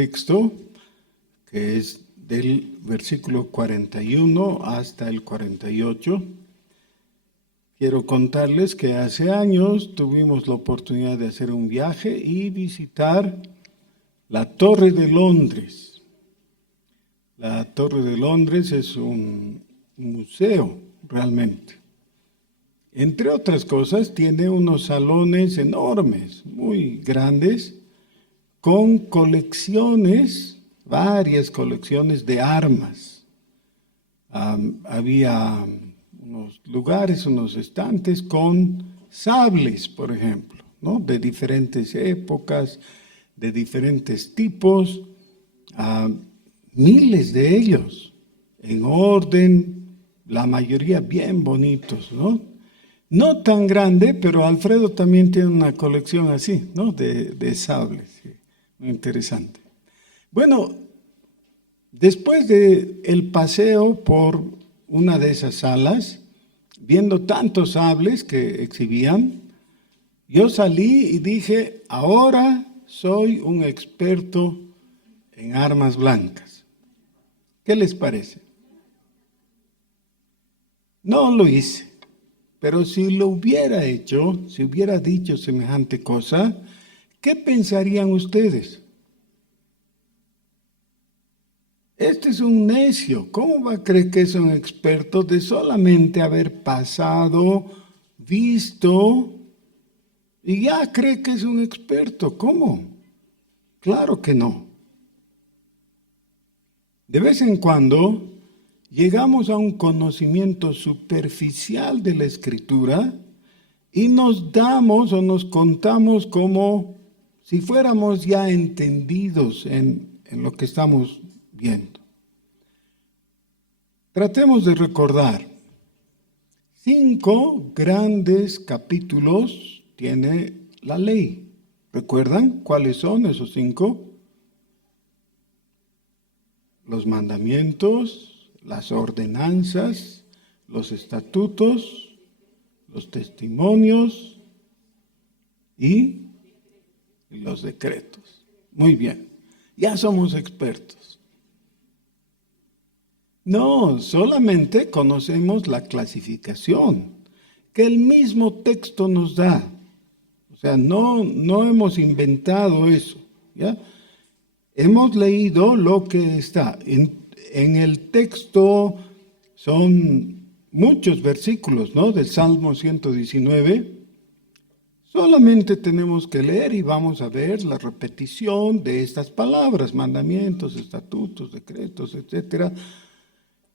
texto, que es del versículo 41 hasta el 48. Quiero contarles que hace años tuvimos la oportunidad de hacer un viaje y visitar la Torre de Londres. La Torre de Londres es un museo realmente. Entre otras cosas, tiene unos salones enormes, muy grandes, con colecciones, varias colecciones de armas. Había unos lugares, unos estantes con sables, por ejemplo, ¿no? De diferentes épocas, de diferentes tipos, miles de ellos, en orden, la mayoría bien bonitos, ¿no? No tan grande, pero Alfredo también tiene una colección así, ¿no? De sables, sí, muy interesante. Bueno, después del paseo por una de esas salas, viendo tantos sables que exhibían, yo salí y dije, ahora soy un experto en armas blancas. ¿Qué les parece? No lo hice, pero si lo hubiera hecho, si hubiera dicho semejante cosa, ¿qué pensarían ustedes? Este es un necio. ¿Cómo va a creer que es un experto de solamente haber pasado, visto, y ya cree que es un experto? ¿Cómo? Claro que no. De vez en cuando llegamos a un conocimiento superficial de la Escritura y nos damos o nos contamos como si fuéramos ya entendidos en lo que estamos viendo. Tratemos de recordar. 5 grandes capítulos tiene la ley. ¿Recuerdan cuáles son esos 5? Los mandamientos, las ordenanzas, los estatutos, los testimonios y los decretos. Muy bien, ya somos expertos. No, solamente conocemos la clasificación que el mismo texto nos da. O sea, no hemos inventado eso, ¿ya? Hemos leído lo que está. En el texto son muchos versículos, ¿no? Del Salmo 119. Solamente tenemos que leer y vamos a ver la repetición de estas palabras, mandamientos, estatutos, decretos, etcétera.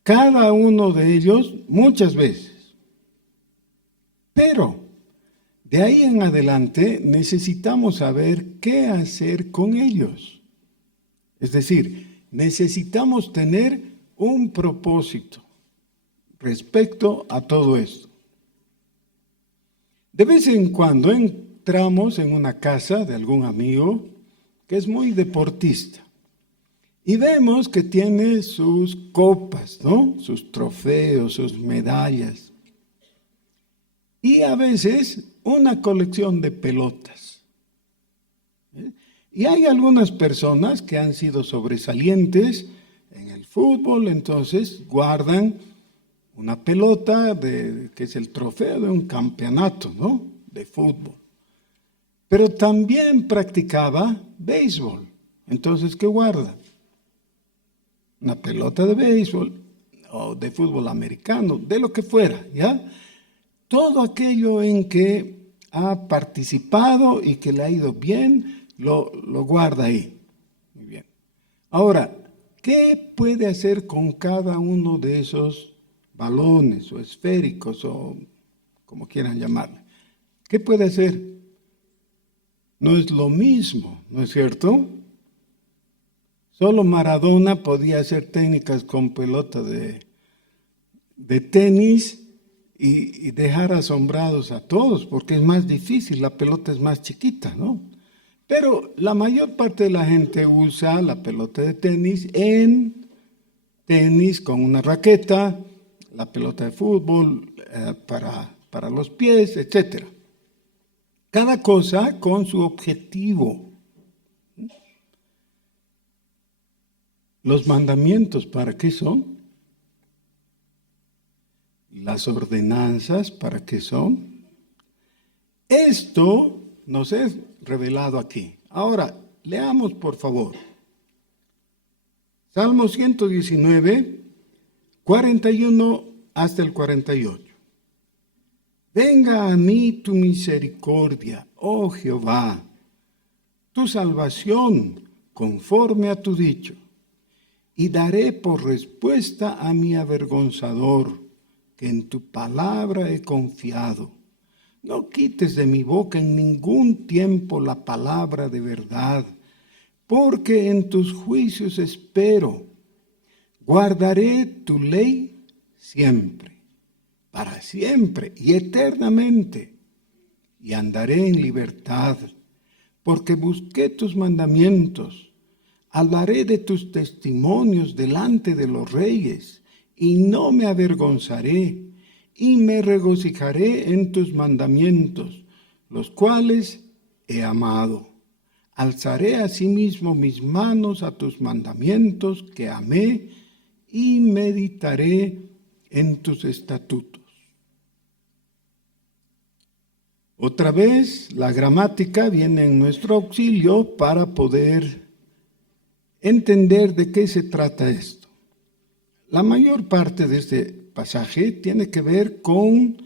Cada uno de ellos muchas veces. Pero de ahí en adelante necesitamos saber qué hacer con ellos. Es decir, necesitamos tener un propósito respecto a todo esto. De vez en cuando entramos en una casa de algún amigo que es muy deportista y vemos que tiene sus copas, ¿no? Sus trofeos, sus medallas y a veces una colección de pelotas. Y hay algunas personas que han sido sobresalientes en el fútbol, entonces guardan una pelota que es el trofeo de un campeonato, ¿no? De fútbol. Pero también practicaba béisbol. Entonces, ¿qué guarda? Una pelota de béisbol o de fútbol americano, de lo que fuera, ¿ya? Todo aquello en que ha participado y que le ha ido bien, lo guarda ahí. Muy bien. Ahora, ¿qué puede hacer con cada uno de esos balones o esféricos o como quieran llamarle? ¿Qué puede hacer? No es lo mismo, ¿no es cierto? Solo Maradona podía hacer técnicas con pelota de tenis y dejar asombrados a todos, porque es más difícil, la pelota es más chiquita, ¿no? Pero la mayor parte de la gente usa la pelota de tenis en tenis con una raqueta, la pelota de fútbol para los pies, etc. Cada cosa con su objetivo. ¿Los mandamientos para qué son? ¿Las ordenanzas para qué son? Esto nos es revelado aquí. Ahora, leamos por favor. Salmo 119, 41 hasta el 48. Venga a mí tu misericordia, oh Jehová, tu salvación conforme a tu dicho, y daré por respuesta a mi avergonzador, que en tu palabra he confiado. No quites de mi boca en ningún tiempo la palabra de verdad, porque en tus juicios espero. Guardaré tu ley siempre, para siempre y eternamente, y andaré en libertad, porque busqué tus mandamientos. Hablaré de tus testimonios delante de los reyes, y no me avergonzaré, y me regocijaré en tus mandamientos, los cuales he amado. Alzaré asimismo mis manos a tus mandamientos que amé, y meditaré en tus estatutos. Otra vez, la gramática viene en nuestro auxilio para poder entender de qué se trata esto. La mayor parte de este pasaje tiene que ver con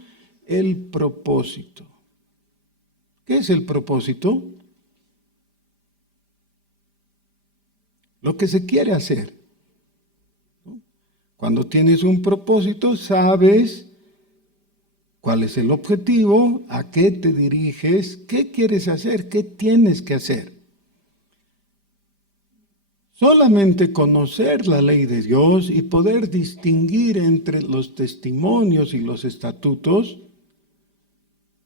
el propósito. ¿Qué es el propósito? Lo que se quiere hacer. Cuando tienes un propósito, sabes cuál es el objetivo, a qué te diriges, qué quieres hacer, qué tienes que hacer. Solamente conocer la ley de Dios y poder distinguir entre los testimonios y los estatutos,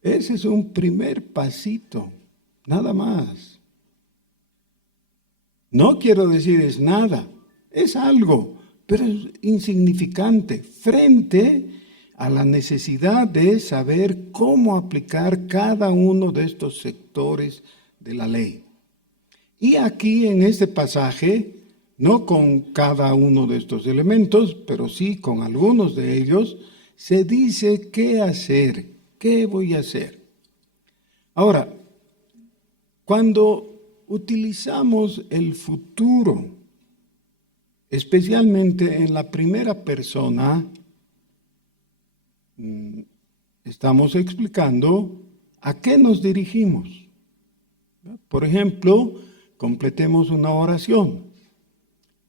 ese es un primer pasito, nada más. No quiero decir es nada, es algo, pero es insignificante frente a la necesidad de saber cómo aplicar cada uno de estos sectores de la ley. Y aquí en este pasaje, no con cada uno de estos elementos, pero sí con algunos de ellos, se dice qué hacer, qué voy a hacer. Ahora, cuando utilizamos el futuro, especialmente en la primera persona, estamos explicando a qué nos dirigimos. Por ejemplo, completemos una oración.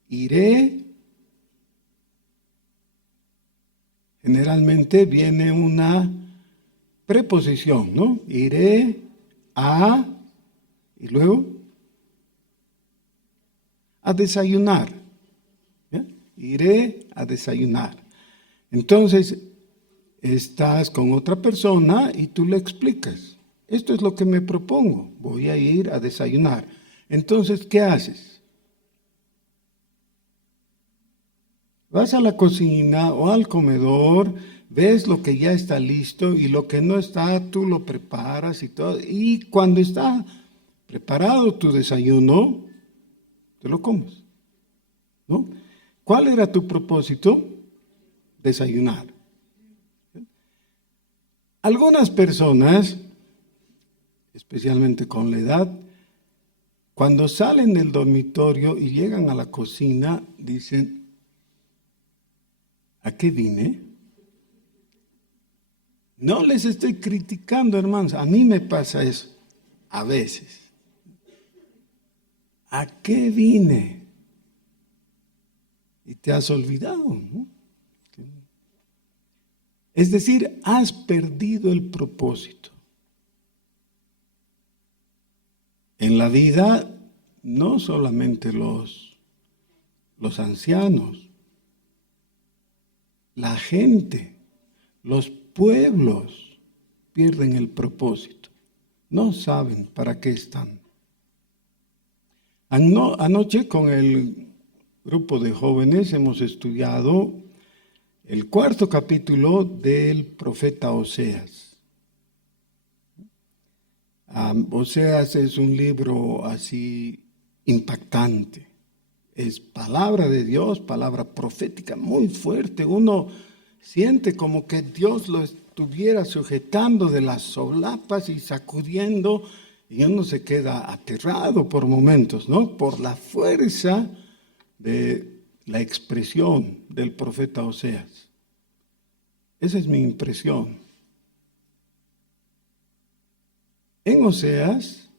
Iré, generalmente viene una preposición, ¿no? Iré a, y luego, a desayunar. ¿Ya? Iré a desayunar. Entonces, estás con otra persona y tú le explicas. Esto es lo que me propongo. Voy a ir a desayunar. Entonces, ¿qué haces? Vas a la cocina o al comedor, ves lo que ya está listo y lo que no está, tú lo preparas y todo. Y cuando está preparado tu desayuno, te lo comes, ¿no? ¿Cuál era tu propósito? Desayunar. Algunas personas, especialmente con la edad, cuando salen del dormitorio y llegan a la cocina, dicen, ¿a qué vine? No les estoy criticando, hermanos, a mí me pasa eso, a veces. ¿A qué vine? Y te has olvidado, ¿no? Es decir, has perdido el propósito. En la vida, no solamente los ancianos, la gente, los pueblos pierden el propósito. No saben para qué están. Anoche con el grupo de jóvenes hemos estudiado el 4º capítulo del profeta Oseas. Oseas es un libro así impactante. es palabra de Dios, palabra profética muy fuerte. Uno siente como que Dios lo estuviera sujetando de las solapas y sacudiendo, y uno se queda aterrado por momentos, ¿no? Por la fuerza de la expresión del profeta Oseas. Esa es mi impresión. En Oseas,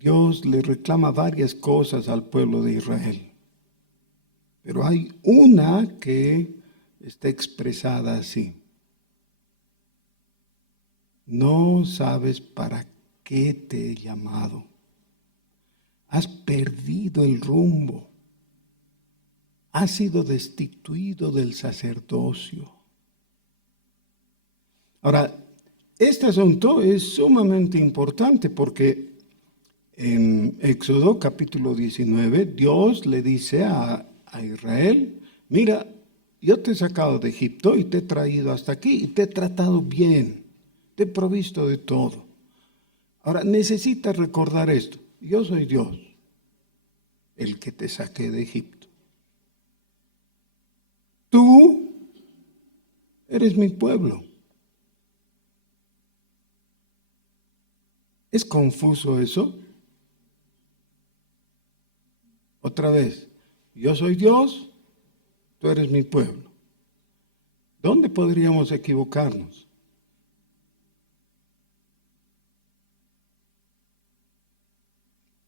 Dios le reclama varias cosas al pueblo de Israel, pero hay una que está expresada así: no sabes para qué te he llamado, has perdido el rumbo, has sido destituido del sacerdocio. Ahora, este asunto es sumamente importante porque en Éxodo capítulo 19, Dios le dice a Israel: mira, yo te he sacado de Egipto y te he traído hasta aquí y te he tratado bien, te he provisto de todo. Ahora necesitas recordar esto: yo soy Dios, el que te saqué de Egipto. Tú eres mi pueblo. ¿Es confuso eso? Otra vez, yo soy Dios, tú eres mi pueblo. ¿Dónde podríamos equivocarnos?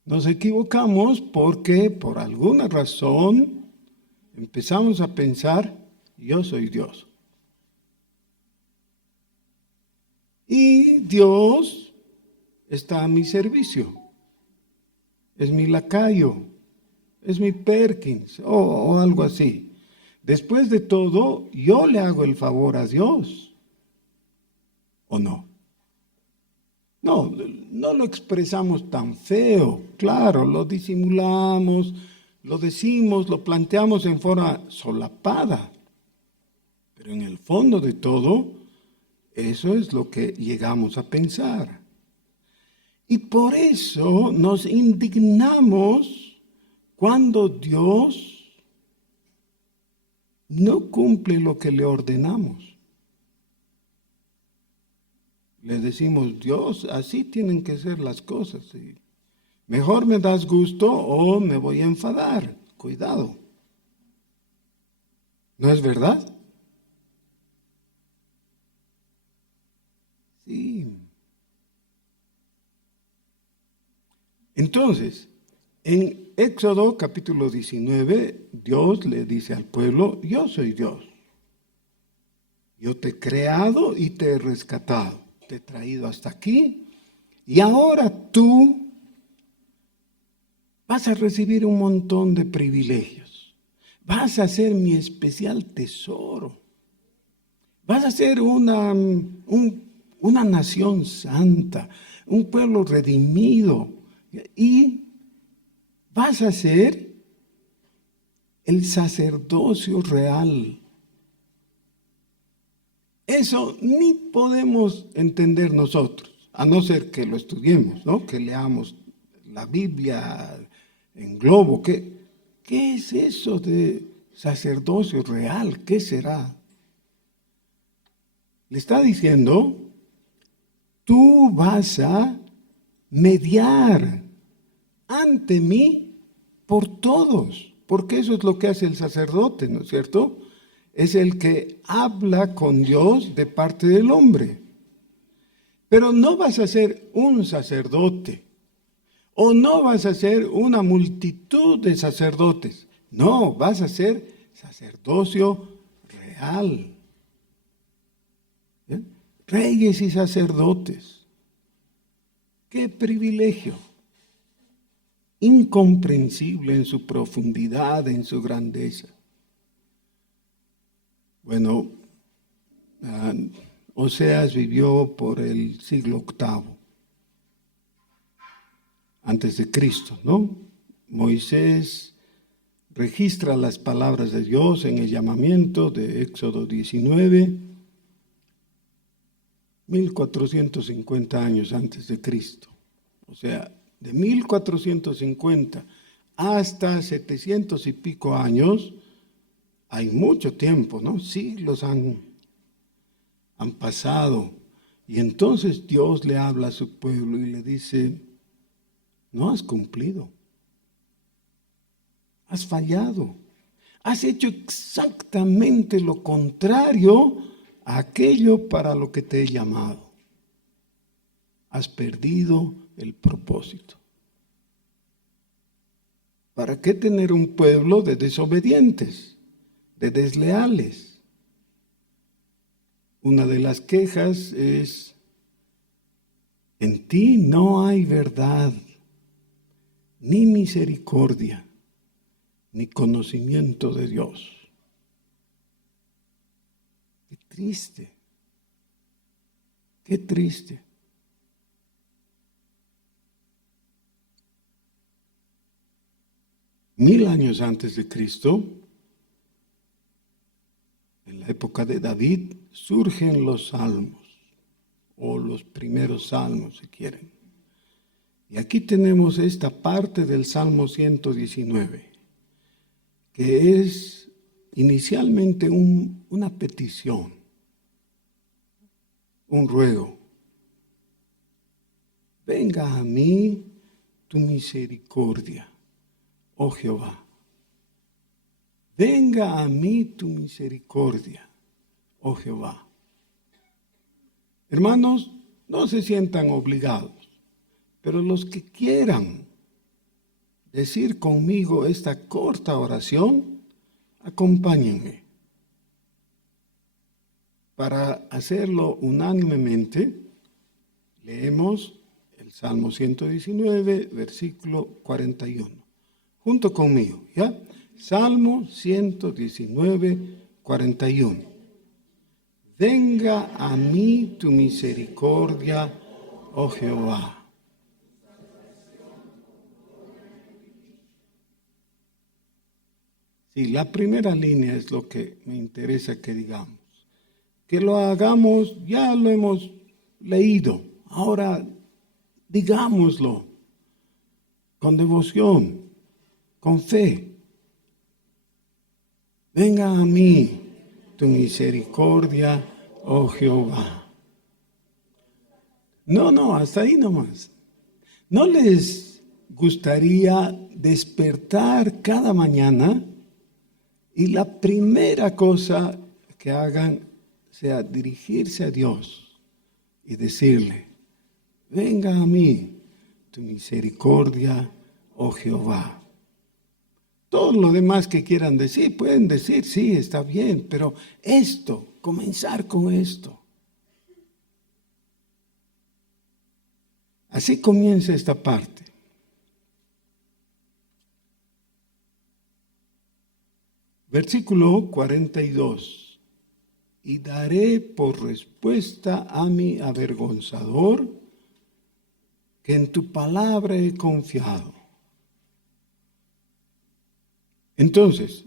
Nos equivocamos porque por alguna razón empezamos a pensar: yo soy Dios. Y Dios está a mi servicio. Es mi lacayo, es mi Perkins o algo así. Después de todo, yo le hago el favor a Dios, ¿o no? No, no lo expresamos tan feo, claro, lo disimulamos, lo decimos, lo planteamos en forma solapada, pero en el fondo de todo, eso es lo que llegamos a pensar. Y por eso nos indignamos cuando Dios no cumple lo que le ordenamos. Le decimos: Dios, así tienen que ser las cosas. ¿Sí? Mejor me das gusto o me voy a enfadar. Cuidado. ¿No es verdad? Sí. Entonces, en Éxodo capítulo 19, Dios le dice al pueblo: yo soy Dios. Yo te he creado y te he rescatado. Te he traído hasta aquí. Y ahora tú vas a recibir un montón de privilegios. Vas a ser mi especial tesoro. Vas a ser una nación santa, un pueblo redimido. Y vas a ser el sacerdocio real. Eso ni podemos entender nosotros, a no ser que lo estudiemos, ¿no? Que leamos la Biblia en globo. ¿Qué es eso de sacerdocio real? ¿Qué será? Le está diciendo: tú vas a mediar ante mí por todos, porque eso es lo que hace el sacerdote, ¿no es cierto? Es el que habla con Dios de parte del hombre. Pero no vas a ser un sacerdote, o no vas a ser una multitud de sacerdotes. No, vas a ser sacerdocio real. ¿Eh? Reyes y sacerdotes. ¡Qué privilegio! Incomprensible en su profundidad, en su grandeza. Bueno, Oseas vivió por el siglo VIII antes de Cristo, ¿no? Moisés registra las palabras de Dios en el llamamiento de Éxodo 19, 1450 años antes de Cristo. O sea, de 1450 hasta 700 y pico años, hay mucho tiempo, ¿no? Siglos han pasado. Y entonces Dios le habla a su pueblo y le dice, no has cumplido, has fallado, has hecho exactamente lo contrario a aquello para lo que te he llamado. Has perdido el propósito. ¿Para qué tener un pueblo de desobedientes, de desleales? Una de las quejas es, en ti no hay verdad, ni misericordia, ni conocimiento de Dios. Qué triste, qué triste. Mil años antes de Cristo, en la época de David, surgen los salmos, o los primeros salmos, si quieren. Y aquí tenemos esta parte del Salmo 119, que es inicialmente una petición, un ruego. Venga a mí tu misericordia, oh Jehová. Venga a mí tu misericordia, oh Jehová. Hermanos, no se sientan obligados, pero los que quieran decir conmigo esta corta oración, acompáñenme. Para hacerlo unánimemente, leemos el Salmo 119, versículo 41. Junto conmigo, ¿ya? Salmo 119, 41. Venga a mí tu misericordia, oh Jehová. Sí, la primera línea es lo que me interesa que digamos. Que lo hagamos, ya lo hemos leído. Ahora, digámoslo con devoción, con fe. Venga a mí tu misericordia, oh Jehová. No, hasta ahí nomás. ¿No les gustaría despertar cada mañana y la primera cosa que hagan sea dirigirse a Dios y decirle, venga a mí tu misericordia, oh Jehová? Todo lo demás que quieran decir, pueden decir, sí, está bien, pero esto, comenzar con esto. Así comienza esta parte. Versículo 42. Y daré por respuesta a mi avergonzador que en tu palabra he confiado. Entonces,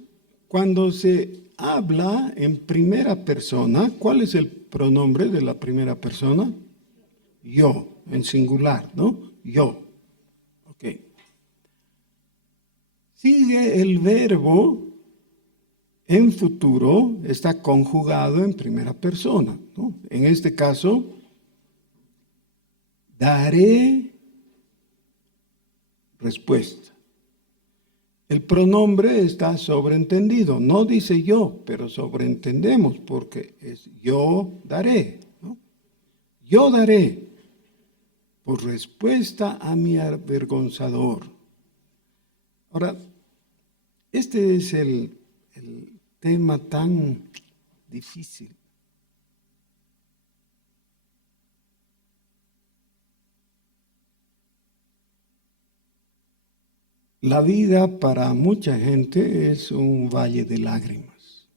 cuando se habla en primera persona, ¿cuál es el pronombre de la primera persona? Yo, en singular, ¿no? Yo. Ok. Sigue el verbo en futuro, está conjugado en primera persona, ¿no? En este caso, daré respuesta. El pronombre está sobreentendido, no dice yo, pero sobreentendemos porque es yo daré, ¿no? Yo daré por respuesta a mi avergonzador. Ahora, este es el tema tan difícil. La vida para mucha gente es un valle de lágrimas.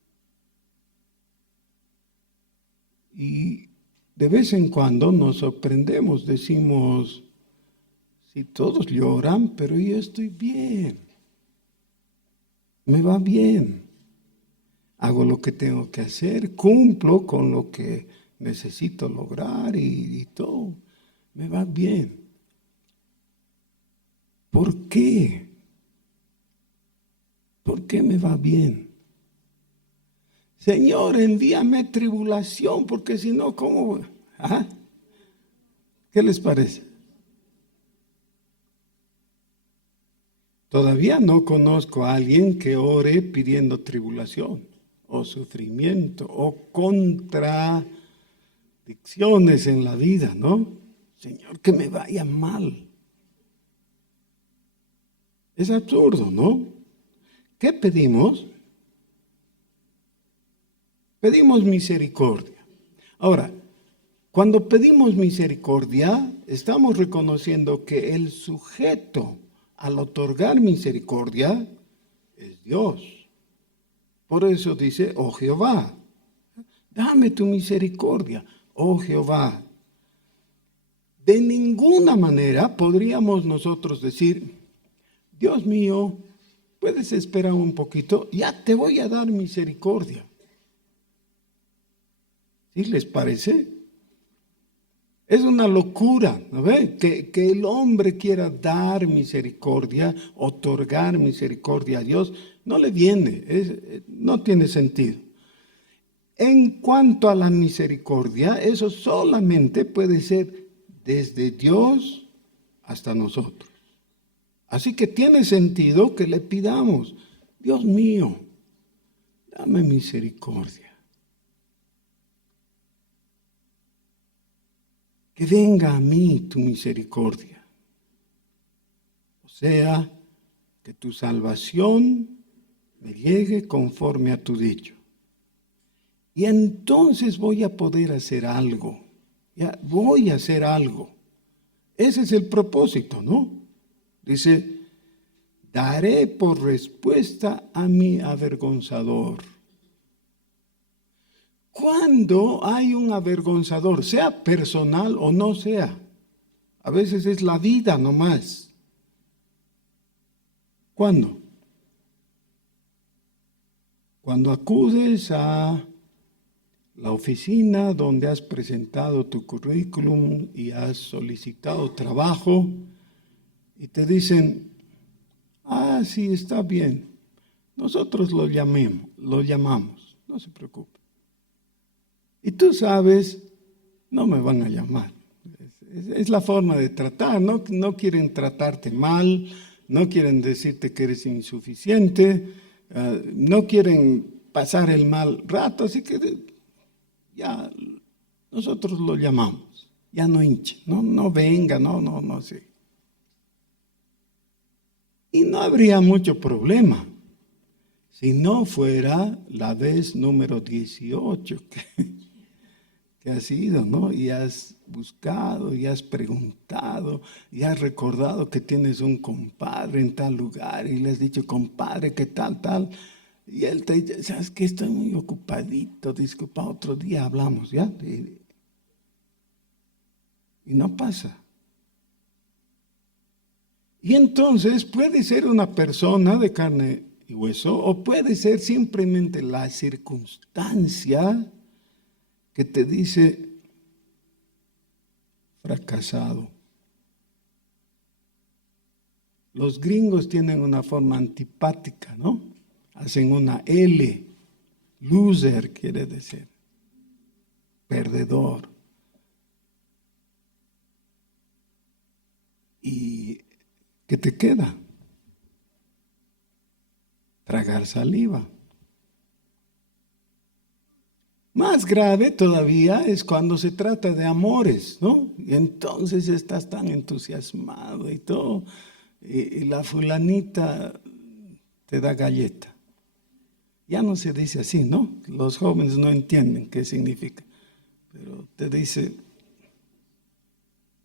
Y de vez en cuando nos sorprendemos, decimos, si todos lloran, pero yo estoy bien, me va bien, hago lo que tengo que hacer, cumplo con lo que necesito lograr y todo, me va bien. ¿Por qué? ¿Por qué me va bien? Señor, envíame tribulación, porque si no, ¿cómo? ¿Ah? ¿Qué les parece? Todavía no conozco a alguien que ore pidiendo tribulación o sufrimiento o contradicciones en la vida, ¿no? Señor, que me vaya mal. Es absurdo, ¿no? ¿Qué pedimos? Pedimos misericordia. Ahora, cuando pedimos misericordia, estamos reconociendo que el sujeto al otorgar misericordia es Dios. Por eso dice, oh Jehová, dame tu misericordia, oh Jehová. De ninguna manera podríamos nosotros decir, Dios mío, puedes esperar un poquito, ya te voy a dar misericordia. ¿Sí les parece? Es una locura, ¿no ve? Que el hombre quiera dar misericordia, otorgar misericordia a Dios, no le viene, no tiene sentido. En cuanto a la misericordia, eso solamente puede ser desde Dios hasta nosotros. Así que tiene sentido que le pidamos, Dios mío, dame misericordia. Que venga a mí tu misericordia. O sea, que tu salvación me llegue conforme a tu dicho. Y entonces voy a poder hacer algo. Ya voy a hacer algo. Ese es el propósito, ¿no? Dice, daré por respuesta a mi avergonzador. Cuando hay un avergonzador, sea personal o no sea, a veces es la vida nomás. ¿Cuándo? Cuando acudes a la oficina donde has presentado tu currículum y has solicitado trabajo y te dicen, ah, sí, está bien, nosotros lo llamamos, no se preocupe. Y tú sabes, no me van a llamar. Es la forma de tratar, no quieren tratarte mal, no quieren decirte que eres insuficiente, no quieren pasar el mal rato, así que ya nosotros lo llamamos, ya no hinche, no venga, no sé. Y no habría mucho problema si no fuera la vez número 18 que has ido, ¿no? Y has buscado, y has preguntado, y has recordado que tienes un compadre en tal lugar, y le has dicho, compadre, ¿qué tal? Y él te dice, ¿sabes qué? Estoy muy ocupadito, disculpa, otro día hablamos, ¿ya? Y no pasa. Y entonces puede ser una persona de carne y hueso, o puede ser simplemente la circunstancia que te dice fracasado. Los gringos tienen una forma antipática, ¿no? Hacen una L, loser quiere decir, perdedor. ¿Y qué te queda? Tragar saliva. Más grave todavía es cuando se trata de amores, ¿no? Y entonces estás tan entusiasmado y todo, y la fulanita te da galleta. Ya no se dice así, ¿no? Los jóvenes no entienden qué significa, pero te dice,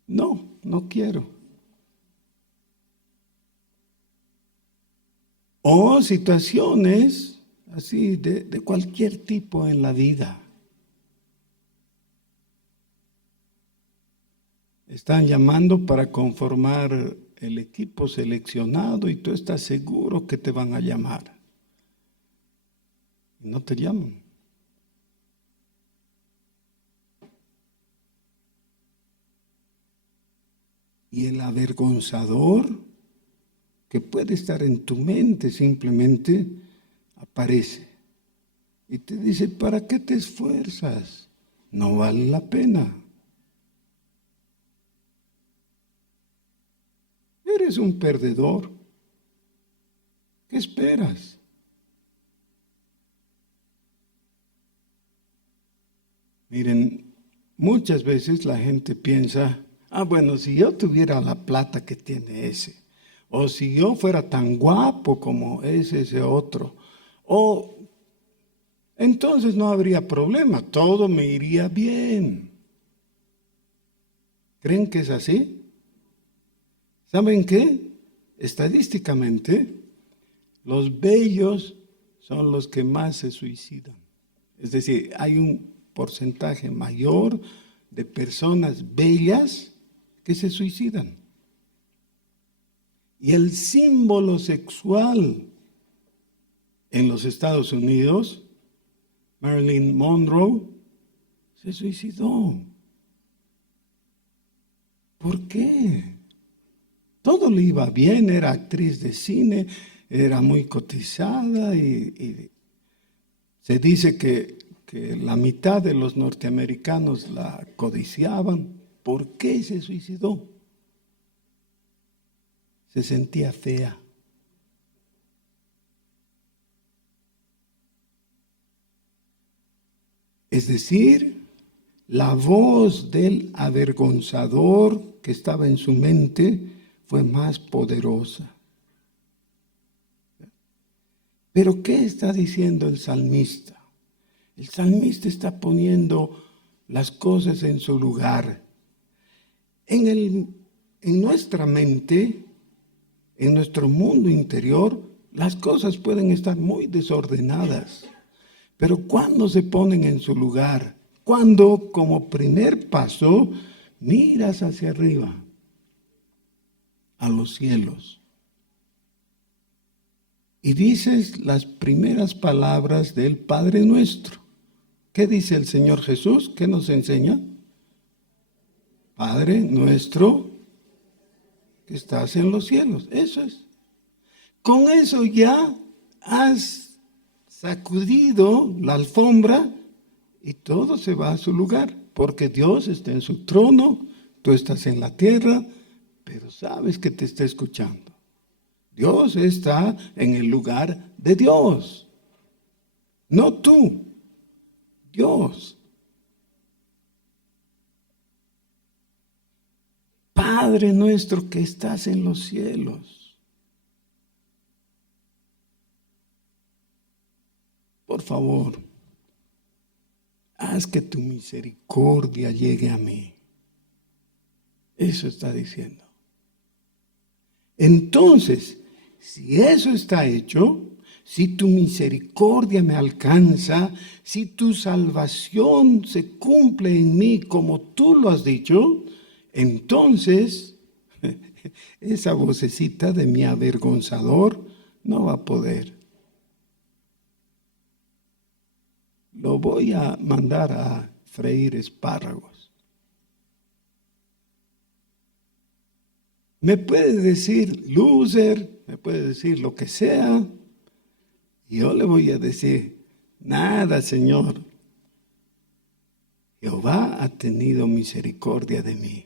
no quiero. O situaciones así de cualquier tipo en la vida. Están llamando para conformar el equipo seleccionado y tú estás seguro que te van a llamar. Y no te llaman. Y el avergonzador que puede estar en tu mente, simplemente aparece y te dice, ¿para qué te esfuerzas? No vale la pena. Eres un perdedor. ¿Qué esperas? Miren, muchas veces la gente piensa, bueno, si yo tuviera la plata que tiene ese, o si yo fuera tan guapo como es ese otro, o entonces no habría problema, todo me iría bien. ¿Creen que es así? ¿Saben qué? Estadísticamente, los bellos son los que más se suicidan. Es decir, hay un porcentaje mayor de personas bellas que se suicidan. Y el símbolo sexual en los Estados Unidos, Marilyn Monroe, se suicidó. ¿Por qué? Todo le iba bien, era actriz de cine, era muy cotizada y se dice que la mitad de los norteamericanos la codiciaban. ¿Por qué se suicidó? Se sentía fea. Es decir, la voz del avergonzador que estaba en su mente fue más poderosa. Pero ¿qué está diciendo el salmista? El salmista está poniendo las cosas en su lugar. En nuestra mente, en nuestro mundo interior, las cosas pueden estar muy desordenadas. Pero cuando se ponen en su lugar, cuando como primer paso miras hacia arriba, a los cielos, y dices las primeras palabras del Padre Nuestro. ¿Qué dice el Señor Jesús? ¿Qué nos enseña? Padre Nuestro que estás en los cielos. Eso es. Con eso ya has sacudido la alfombra y todo se va a su lugar, porque Dios está en su trono, tú estás en la tierra, pero sabes que te está escuchando. Dios está en el lugar de Dios, no tú, Dios. Padre nuestro que estás en los cielos. Por favor, haz que tu misericordia llegue a mí. Eso está diciendo. Entonces, si eso está hecho, si tu misericordia me alcanza, si tu salvación se cumple en mí como tú lo has dicho, entonces esa vocecita de mi avergonzador no va a poder. Lo voy a mandar a freír espárragos. Me puede decir loser, me puede decir lo que sea, y yo le voy a decir, nada, Señor. Jehová ha tenido misericordia de mí.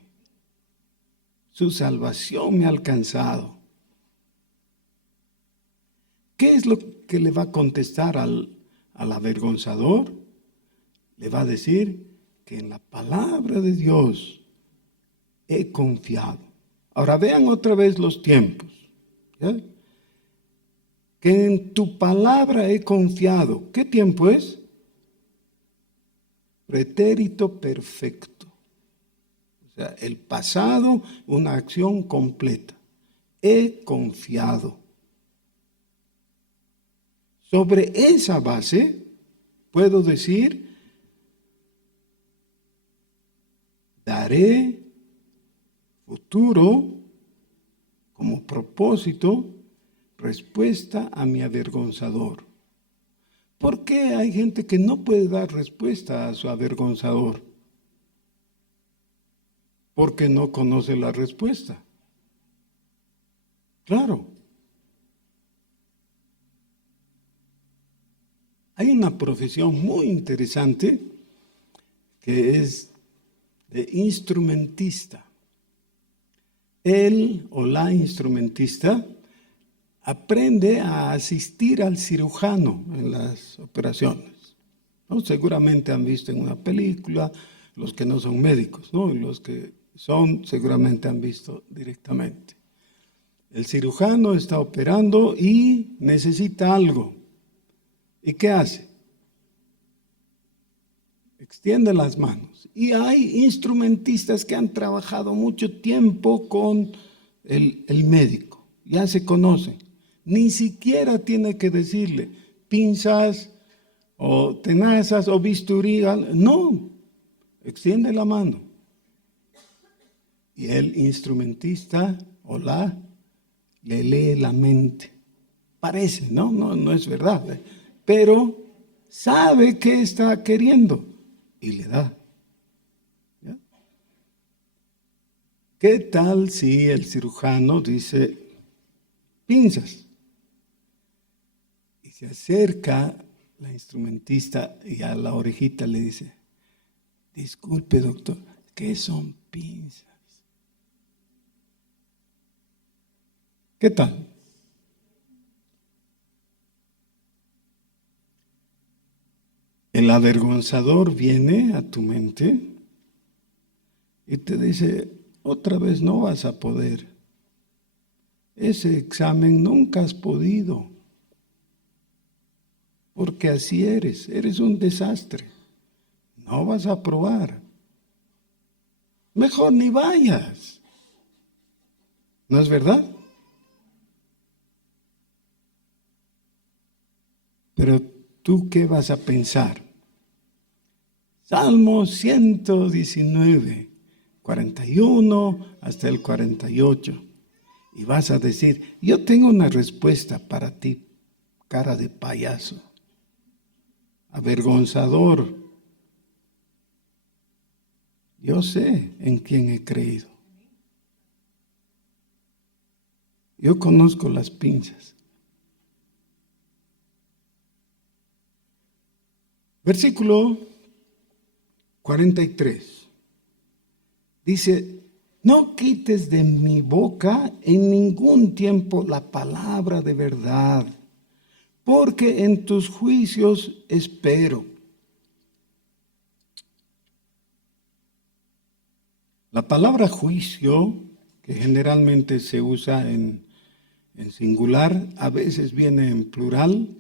Su salvación me ha alcanzado. ¿Qué es lo que le va a contestar al avergonzador? Le va a decir que en la palabra de Dios he confiado. Ahora vean otra vez los tiempos. ¿Ya? Que en tu palabra he confiado. ¿Qué tiempo es? Pretérito perfecto. O sea, el pasado, una acción completa. He confiado. Sobre esa base, puedo decir, daré futuro como propósito, respuesta a mi avergonzador. ¿Por qué hay gente que no puede dar respuesta a su avergonzador? Porque no conoce la respuesta. Claro, Hay una profesión muy interesante que es de instrumentista. Él o la instrumentista aprende a asistir al cirujano en las operaciones, ¿no? Seguramente han visto en una película, los que no son médicos, ¿no? Y los que son, seguramente han visto directamente. El cirujano está operando y necesita algo. ¿Y qué hace? Extiende las manos. Y hay instrumentistas que han trabajado mucho tiempo con el médico, ya se conocen. Ni siquiera tiene que decirle pinzas o tenazas o bisturí, no, extiende la mano. Y el instrumentista o le lee la mente. Parece, no es verdad, pero sabe qué está queriendo y le da. ¿Ya? ¿Qué tal si el cirujano dice pinzas? Y se acerca la instrumentista y a la orejita le dice, disculpe doctor, ¿qué son pinzas? ¿Qué tal? El avergonzador viene a tu mente y te dice, otra vez no vas a poder. Ese examen nunca has podido, porque así eres un desastre. No vas a aprobar. Mejor ni vayas. ¿No es verdad? Pero ¿tú qué vas a pensar? Salmo 119, 41 hasta el 48. Y vas a decir, yo tengo una respuesta para ti, cara de payaso, avergonzador. Yo sé en quién he creído. Yo conozco las pinzas. Versículo 43. Dice, no quites de mi boca en ningún tiempo la palabra de verdad, porque en tus juicios espero. La palabra juicio, que generalmente se usa en singular, a veces viene en plural,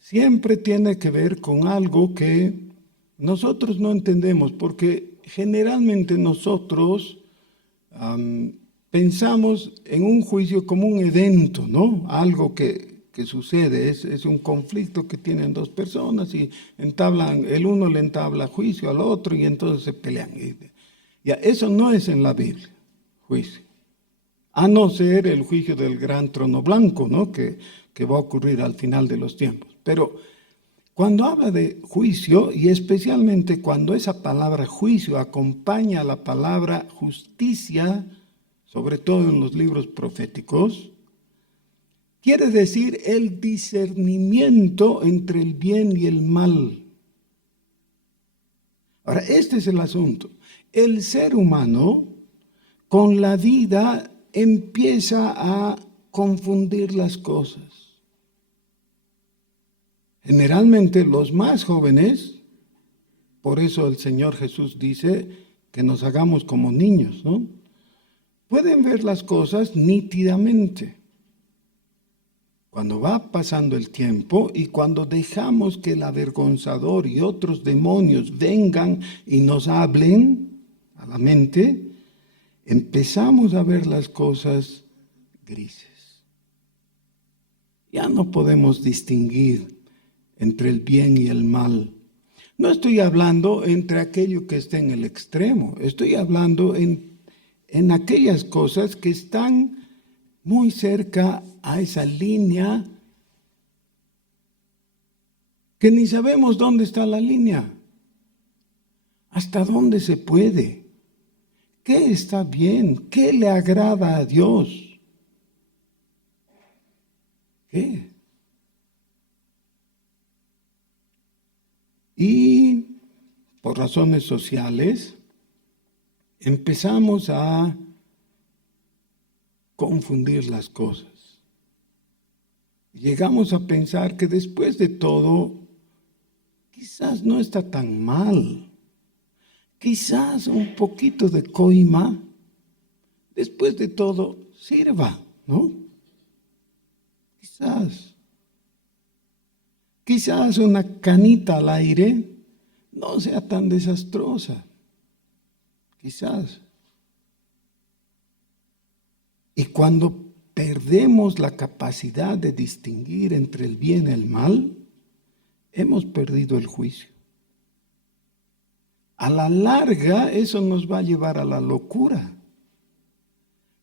siempre tiene que ver con algo que nosotros no entendemos, porque generalmente nosotros pensamos en un juicio como un evento, ¿no? Algo que sucede, es un conflicto que tienen dos personas y el uno le entabla juicio al otro y entonces se pelean. Ya, eso no es en la Biblia, juicio. A no ser el juicio del gran trono blanco, ¿no? Que va a ocurrir al final de los tiempos. Pero cuando habla de juicio, y especialmente cuando esa palabra juicio acompaña a la palabra justicia, sobre todo en los libros proféticos, quiere decir el discernimiento entre el bien y el mal. Ahora, este es el asunto. El ser humano con la vida empieza a confundir las cosas. Generalmente los más jóvenes, por eso el Señor Jesús dice que nos hagamos como niños, ¿no? Pueden ver las cosas nítidamente. Cuando va pasando el tiempo y cuando dejamos que el avergonzador y otros demonios vengan y nos hablen a la mente, empezamos a ver las cosas grises. Ya no podemos distinguir entre el bien y el mal. No estoy hablando entre aquello que está en el extremo, estoy hablando en aquellas cosas que están muy cerca a esa línea que ni sabemos dónde está la línea, hasta dónde se puede, qué está bien, qué le agrada a Dios, qué. Y por razones sociales empezamos a confundir las cosas. Llegamos a pensar que después de todo, quizás no está tan mal. Quizás un poquito de coima, después de todo, sirva, ¿no? Quizás una canita al aire no sea tan desastrosa. Quizás. Y cuando perdemos la capacidad de distinguir entre el bien y el mal, hemos perdido el juicio. A la larga, eso nos va a llevar a la locura.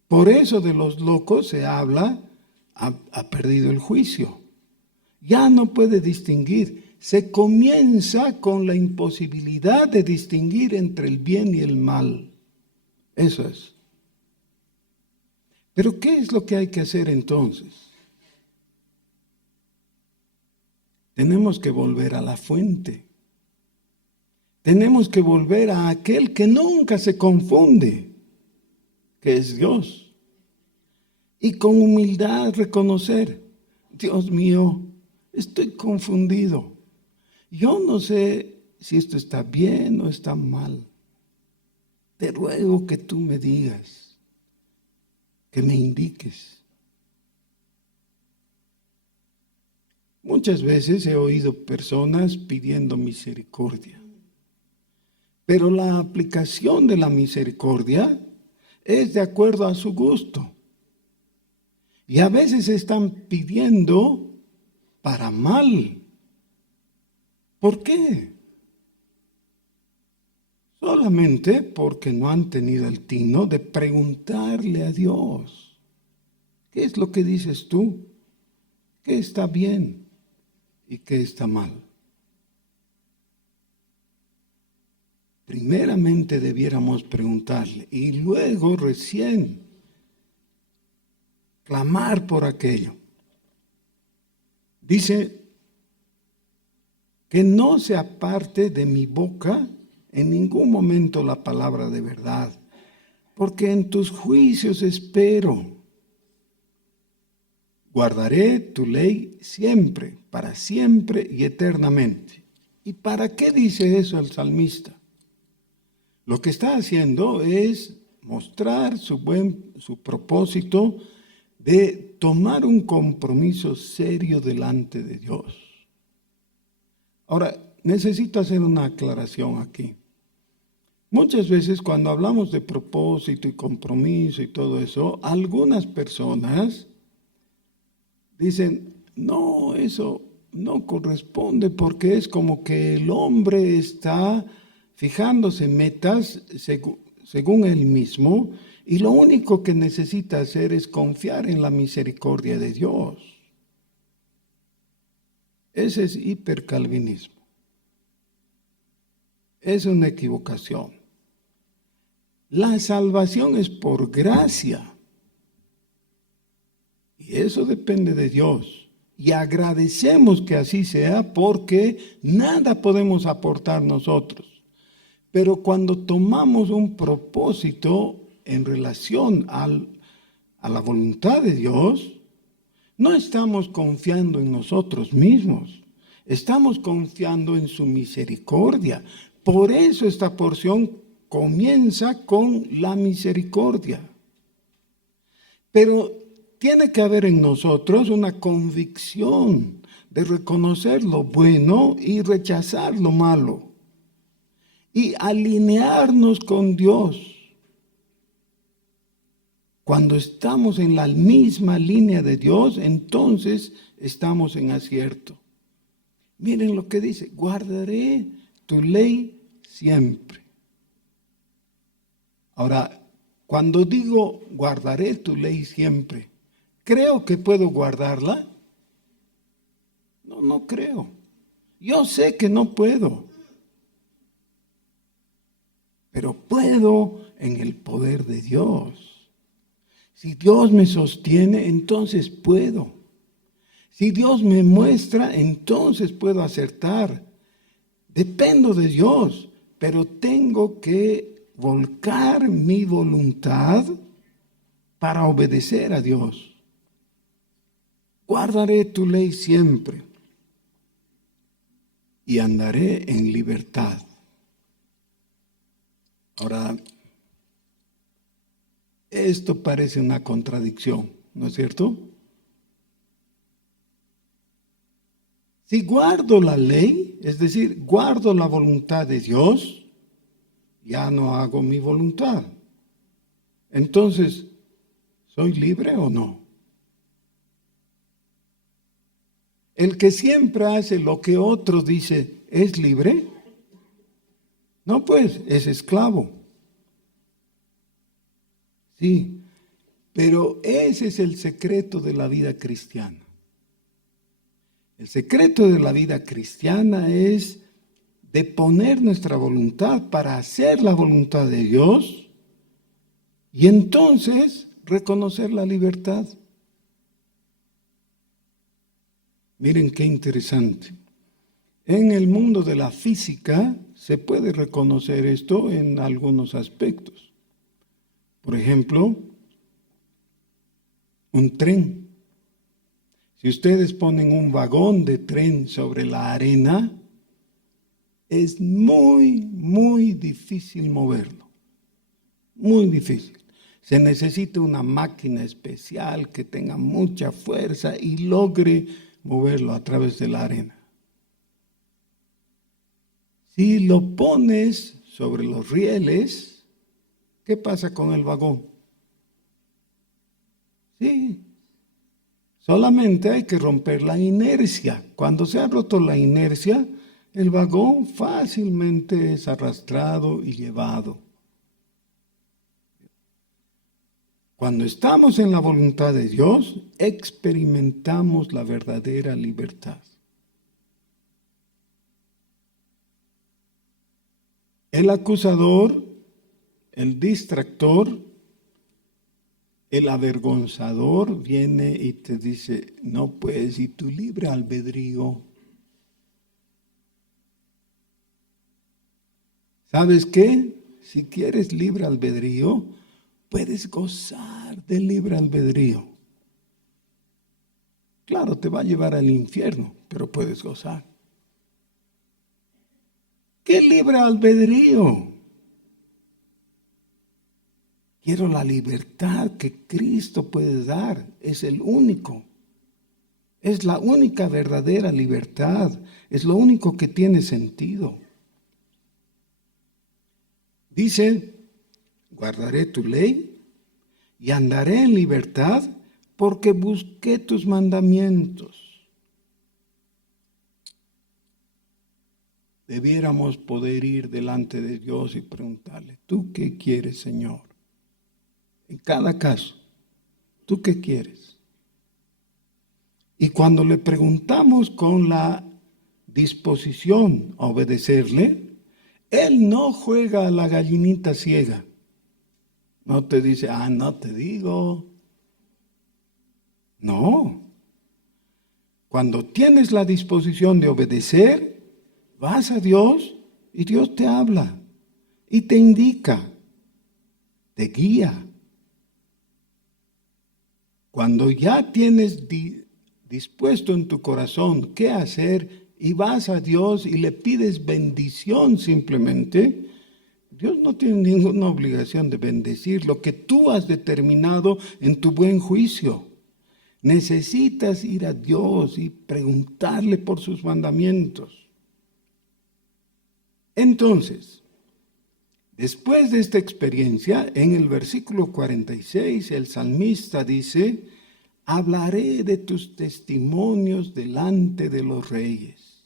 Por eso de los locos se habla, ha perdido el juicio. Ya no puede distinguir. Se comienza con la imposibilidad de distinguir entre el bien y el mal. Eso es. Pero ¿qué es lo que hay que hacer entonces? Tenemos que volver a la fuente. Tenemos que volver a aquel que nunca se confunde, que es Dios. Y con humildad reconocer, Dios mío, estoy confundido. Yo no sé si esto está bien o está mal. Te ruego que tú me digas, que me indiques. Muchas veces he oído personas pidiendo misericordia, pero la aplicación de la misericordia es de acuerdo a su gusto. Y a veces están pidiendo para mal. ¿Por qué? Solamente porque no han tenido el tino de preguntarle a Dios, ¿qué es lo que dices tú? ¿Qué está bien y qué está mal? Primeramente debiéramos preguntarle y luego recién clamar por aquello. Dice que no se aparte de mi boca en ningún momento la palabra de verdad, porque en tus juicios espero. Guardaré tu ley siempre, para siempre y eternamente. ¿Y para qué dice eso el salmista? Lo que está haciendo es mostrar su propósito de tomar un compromiso serio delante de Dios. Ahora, necesito hacer una aclaración aquí. Muchas veces cuando hablamos de propósito y compromiso y todo eso, algunas personas dicen, no, eso no corresponde porque es como que el hombre está fijándose metas según él mismo y lo único que necesita hacer es confiar en la misericordia de Dios. Ese es hipercalvinismo. Es una equivocación. La salvación es por gracia. Y eso depende de Dios. Y agradecemos que así sea porque nada podemos aportar nosotros. Pero cuando tomamos un propósito en relación a la voluntad de Dios, no estamos confiando en nosotros mismos. Estamos confiando en su misericordia. Por eso esta porción comienza con la misericordia. Pero tiene que haber en nosotros una convicción de reconocer lo bueno y rechazar lo malo. Y alinearnos con Dios. Cuando estamos en la misma línea de Dios, entonces estamos en acierto. Miren lo que dice, guardaré tu ley siempre. Ahora, cuando digo guardaré tu ley siempre, ¿creo que puedo guardarla? No, no creo. Yo sé que no puedo. Pero puedo en el poder de Dios. Si Dios me sostiene, entonces puedo. Si Dios me muestra, entonces puedo acertar. Dependo de Dios, pero tengo que volcar mi voluntad para obedecer a Dios. Guardaré tu ley siempre y andaré en libertad. Ahora, esto parece una contradicción, ¿no es cierto? Si guardo la ley, es decir, guardo la voluntad de Dios, ya no hago mi voluntad. Entonces, ¿soy libre o no? El que siempre hace lo que otro dice, ¿es libre? No, pues, es esclavo. Sí, pero ese es el secreto de la vida cristiana. El secreto de la vida cristiana es de poner nuestra voluntad para hacer la voluntad de Dios y entonces reconocer la libertad. Miren qué interesante. En el mundo de la física se puede reconocer esto en algunos aspectos. Por ejemplo, un tren. Si ustedes ponen un vagón de tren sobre la arena, es muy difícil moverlo. Muy difícil. Se necesita una máquina especial que tenga mucha fuerza y logre moverlo a través de la arena. Si lo pones sobre los rieles, ¿qué pasa con el vagón? Sí, solamente hay que romper la inercia. Cuando se ha roto la inercia, el vagón fácilmente es arrastrado y llevado. Cuando estamos en la voluntad de Dios, experimentamos la verdadera libertad. El acusador, el distractor, el avergonzador viene y te dice, no puedes, y tu libre albedrío. ¿Sabes qué? Si quieres libre albedrío, puedes gozar del libre albedrío. Claro, te va a llevar al infierno, pero puedes gozar. ¿Qué libre albedrío? Quiero la libertad que Cristo puede dar. Es el único. Es la única verdadera libertad. Es lo único que tiene sentido. Dice, guardaré tu ley y andaré en libertad porque busqué tus mandamientos. Debiéramos poder ir delante de Dios y preguntarle, ¿tú qué quieres, Señor? En cada caso, ¿tú qué quieres? Y cuando le preguntamos con la disposición a obedecerle, Él no juega a la gallinita ciega. No te dice, no te digo. No. Cuando tienes la disposición de obedecer, vas a Dios y Dios te habla y te indica, te guía. Cuando ya tienes dispuesto en tu corazón qué hacer y vas a Dios y le pides bendición simplemente, Dios no tiene ninguna obligación de bendecir lo que tú has determinado en tu buen juicio. Necesitas ir a Dios y preguntarle por sus mandamientos. Entonces, después de esta experiencia, en el versículo 46, el salmista dice, hablaré de tus testimonios delante de los reyes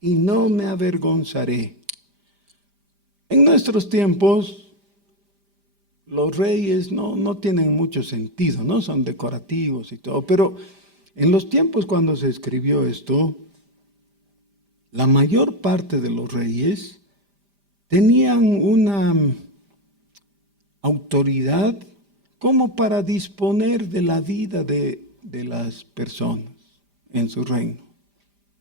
y no me avergonzaré. En nuestros tiempos, los reyes no tienen mucho sentido, ¿no? Son decorativos y todo, pero en los tiempos cuando se escribió esto, la mayor parte de los reyes tenían una autoridad como para disponer de la vida de las personas en su reino.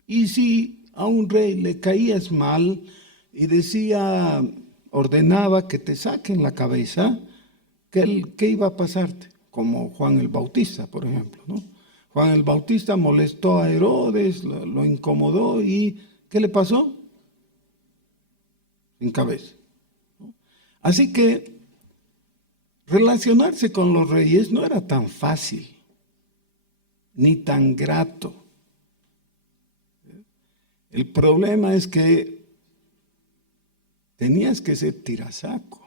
Y si a un rey le caías mal y decía, ordenaba que te saquen la cabeza, ¿qué iba a pasarte? Como Juan el Bautista, por ejemplo, ¿no? Juan el Bautista molestó a Herodes, lo incomodó y ¿qué le pasó? Sin cabeza. Así que relacionarse con los reyes no era tan fácil, ni tan grato. El problema es que tenías que ser tirasaco.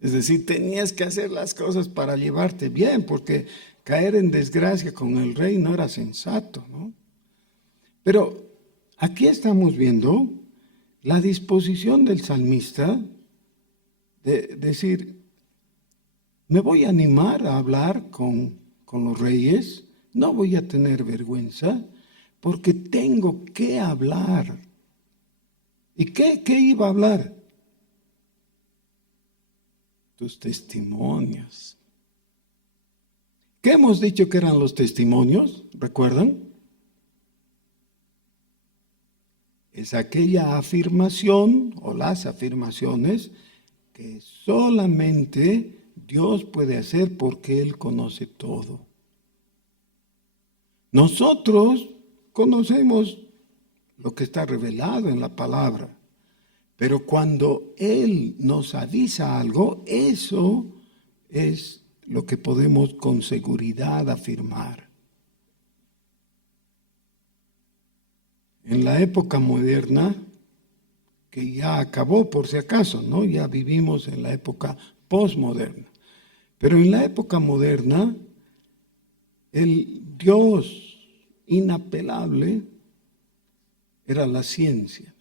Es decir, tenías que hacer las cosas para llevarte bien, porque caer en desgracia con el rey no era sensato, ¿no? Pero aquí estamos viendo la disposición del salmista de decir, me voy a animar a hablar con los reyes, no voy a tener vergüenza, porque tengo que hablar. ¿Y qué iba a hablar? Tus testimonios. ¿Qué hemos dicho que eran los testimonios? ¿Recuerdan? Es aquella afirmación o las afirmaciones que solamente Dios puede hacer porque Él conoce todo. Nosotros conocemos lo que está revelado en la palabra, pero cuando Él nos avisa algo, eso es lo que podemos con seguridad afirmar. En la época moderna, que ya acabó por si acaso, ¿no? Ya vivimos en la época postmoderna. Pero en la época moderna, el Dios inapelable era la ciencia.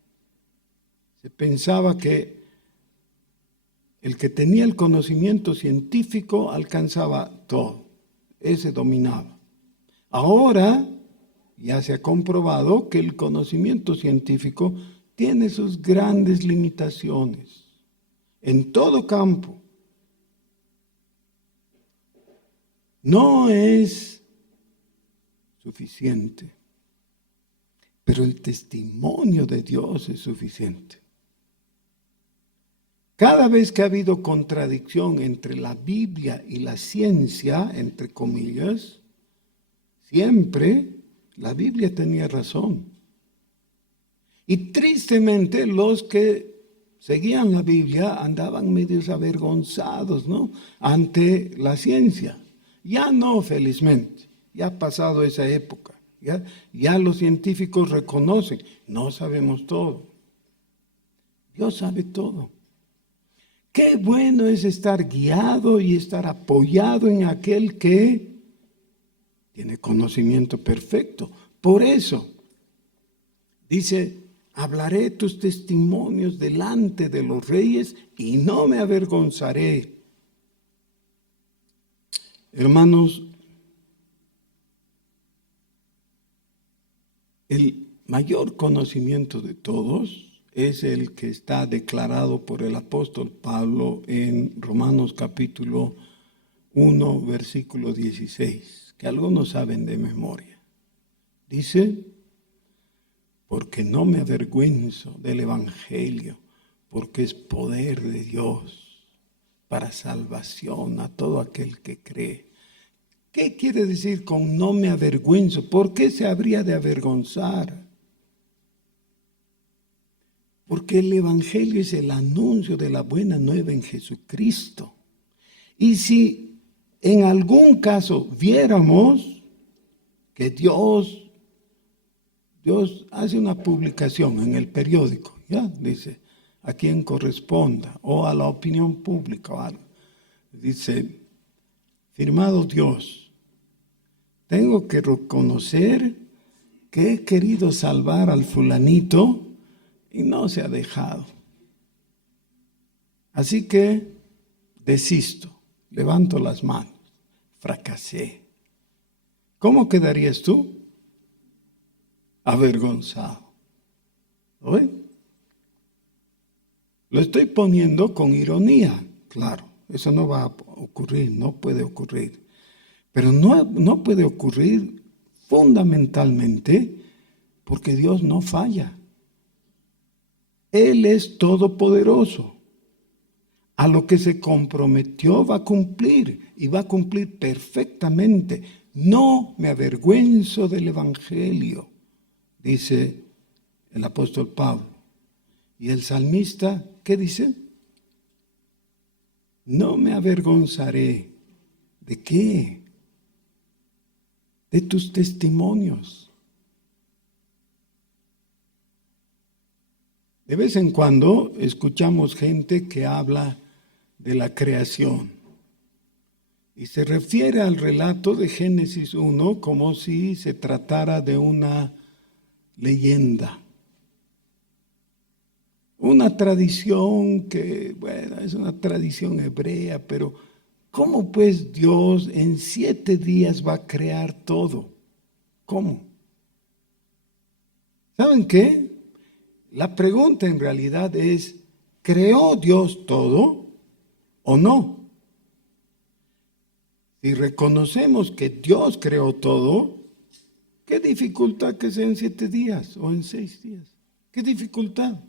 Se pensaba que el que tenía el conocimiento científico alcanzaba todo, ese dominaba. Ahora ya se ha comprobado que el conocimiento científico tiene sus grandes limitaciones en todo campo. No es suficiente, pero el testimonio de Dios es suficiente. Cada vez que ha habido contradicción entre la Biblia y la ciencia, entre comillas, siempre la Biblia tenía razón. Y tristemente los que seguían la Biblia andaban medios avergonzados, ¿no? Ante la ciencia. Ya no, felizmente, ya ha pasado esa época. Ya los científicos reconocen, no sabemos todo. Dios sabe todo. Qué bueno es estar guiado y estar apoyado en aquel que tiene conocimiento perfecto. Por eso, dice, hablaré tus testimonios delante de los reyes y no me avergonzaré. Hermanos, el mayor conocimiento de todos es el que está declarado por el apóstol Pablo en Romanos capítulo 1, versículo 16, que algunos saben de memoria. Dice, porque no me avergüenzo del evangelio, porque es poder de Dios para salvación a todo aquel que cree. ¿Qué quiere decir con no me avergüenzo? ¿Por qué se habría de avergonzar? Porque el evangelio es el anuncio de la buena nueva en Jesucristo. Y si en algún caso viéramos que Dios hace una publicación en el periódico, ya dice, a quien corresponda, o a la opinión pública o algo, dice, firmado Dios, tengo que reconocer que he querido salvar al fulanito y no se ha dejado. Así que desisto, levanto las manos, fracasé. ¿Cómo quedarías tú? Avergonzado. ¿Lo ven? Lo estoy poniendo con ironía, claro, eso no va a ocurrir, no puede ocurrir. Pero no puede ocurrir fundamentalmente porque Dios no falla. Él es todopoderoso. A lo que se comprometió va a cumplir y va a cumplir perfectamente. No me avergüenzo del Evangelio, dice el apóstol Pablo. Y el salmista, ¿qué dice? No me avergonzaré. ¿De qué? De tus testimonios. De vez en cuando escuchamos gente que habla de la creación y se refiere al relato de Génesis 1 como si se tratara de una leyenda. Una tradición que, bueno, es una tradición hebrea, pero ¿cómo pues Dios en 7 días va a crear todo? ¿Cómo? ¿Saben qué? La pregunta en realidad es, ¿creó Dios todo o no? Si reconocemos que Dios creó todo, ¿qué dificultad que sea en 7 días o en 6 días? ¿Qué dificultad?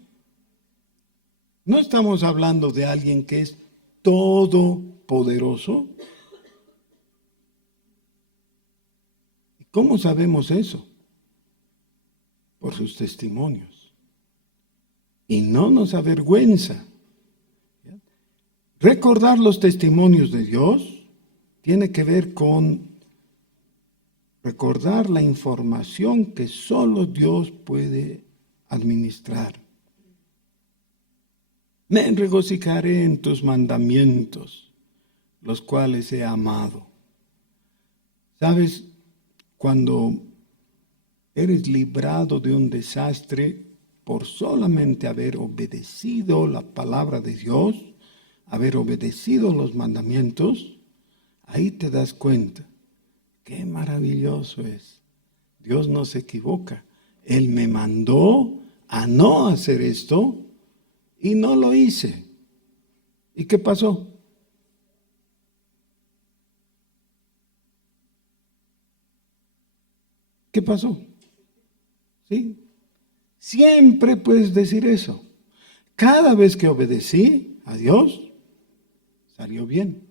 No estamos hablando de alguien que es todopoderoso. ¿Cómo sabemos eso? Por sus testimonios. Y no nos avergüenza. Recordar los testimonios de Dios tiene que ver con recordar la información que solo Dios puede administrar. Me regocijaré en tus mandamientos, los cuales he amado. ¿Sabes? Cuando eres librado de un desastre por solamente haber obedecido la palabra de Dios, haber obedecido los mandamientos, ahí te das cuenta. Qué maravilloso es. Dios no se equivoca. Él me mandó a no hacer esto y no lo hice. ¿Y qué pasó? ¿Qué pasó? ¿Sí? Siempre puedes decir eso. Cada vez que obedecí a Dios, salió bien.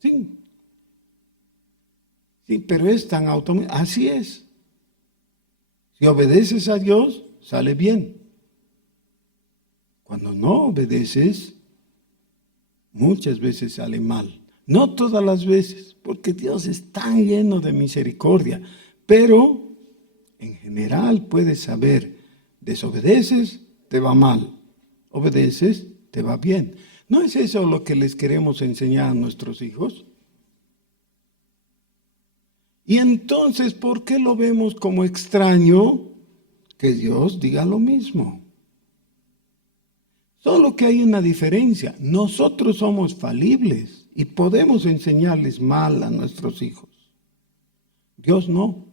Sí. Sí, pero es tan automático. Así es. Si obedeces a Dios, sale bien. Cuando no obedeces, muchas veces sale mal. No todas las veces, porque Dios es tan lleno de misericordia. Pero, en general, puedes saber, desobedeces, te va mal. Obedeces, te va bien. ¿No es eso lo que les queremos enseñar a nuestros hijos? Y entonces, ¿por qué lo vemos como extraño que Dios diga lo mismo? Solo que hay una diferencia. Nosotros somos falibles y podemos enseñarles mal a nuestros hijos. Dios no.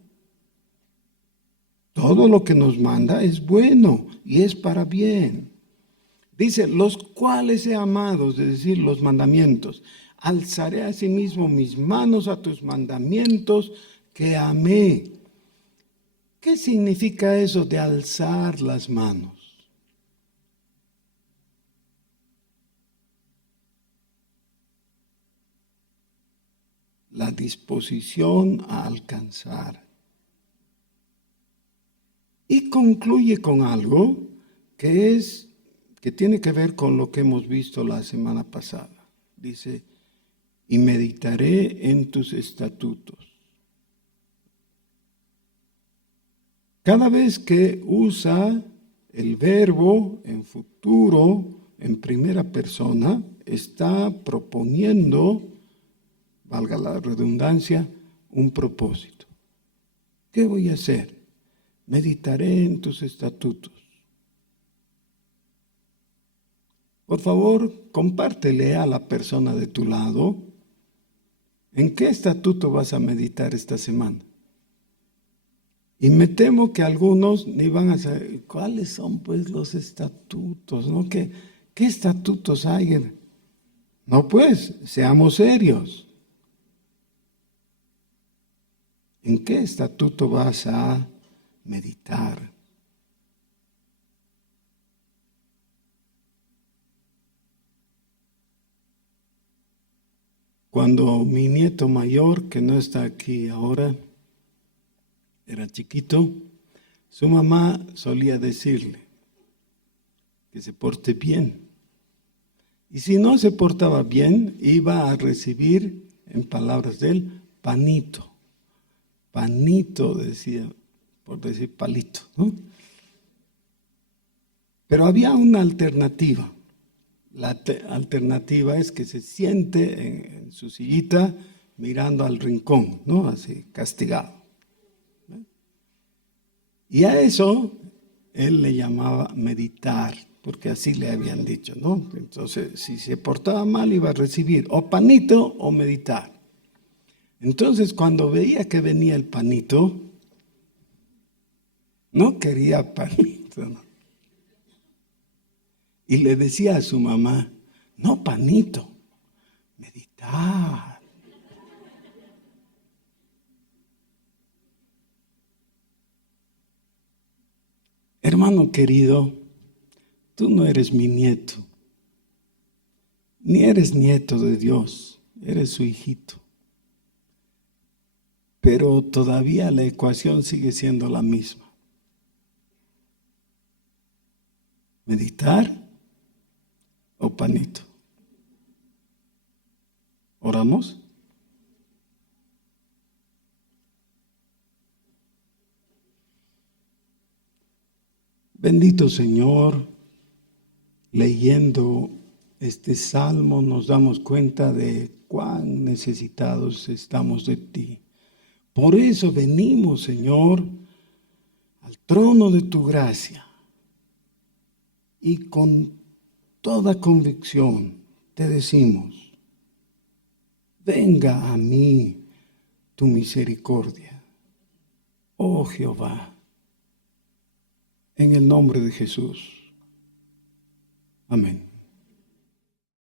Todo lo que nos manda es bueno y es para bien. Dice, los cuales he amado, es decir, los mandamientos. Alzaré asimismo mis manos a tus mandamientos que amé. ¿Qué significa eso de alzar las manos? La disposición a alcanzar. Y concluye con algo que tiene que ver con lo que hemos visto la semana pasada. Dice, y meditaré en tus estatutos. Cada vez que usa el verbo en futuro, en primera persona, está proponiendo, valga la redundancia, un propósito. ¿Qué voy a hacer? Meditaré en tus estatutos. Por favor, compártele a la persona de tu lado en qué estatuto vas a meditar esta semana. Y me temo que algunos ni van a saber cuáles son pues los estatutos, ¿no? ¿Qué estatutos hay? No pues, seamos serios. ¿En qué estatuto vas a meditar? Cuando mi nieto mayor, que no está aquí ahora, era chiquito, su mamá solía decirle que se porte bien. Y si no se portaba bien, iba a recibir, en palabras de él, panito. Panito, decía, por decir palito, ¿no? Pero había una alternativa. La alternativa es que se siente en su sillita mirando al rincón, ¿no? Así, castigado. Y a eso él le llamaba meditar, porque así le habían dicho, ¿no? Entonces, si se portaba mal, iba a recibir o panito o meditar. Entonces, cuando veía que venía el panito, no quería panito, ¿no? Y le decía a su mamá, no panito, meditar. Hermano querido, tú no eres mi nieto, ni eres nieto de Dios, eres su hijito. Pero todavía la ecuación sigue siendo la misma. ¿Meditar o panito? ¿Oramos? Bendito Señor, leyendo este salmo nos damos cuenta de cuán necesitados estamos de ti. Por eso venimos, Señor, al trono de tu gracia y con toda convicción te decimos, venga a mí tu misericordia, oh Jehová, en el nombre de Jesús. Amén.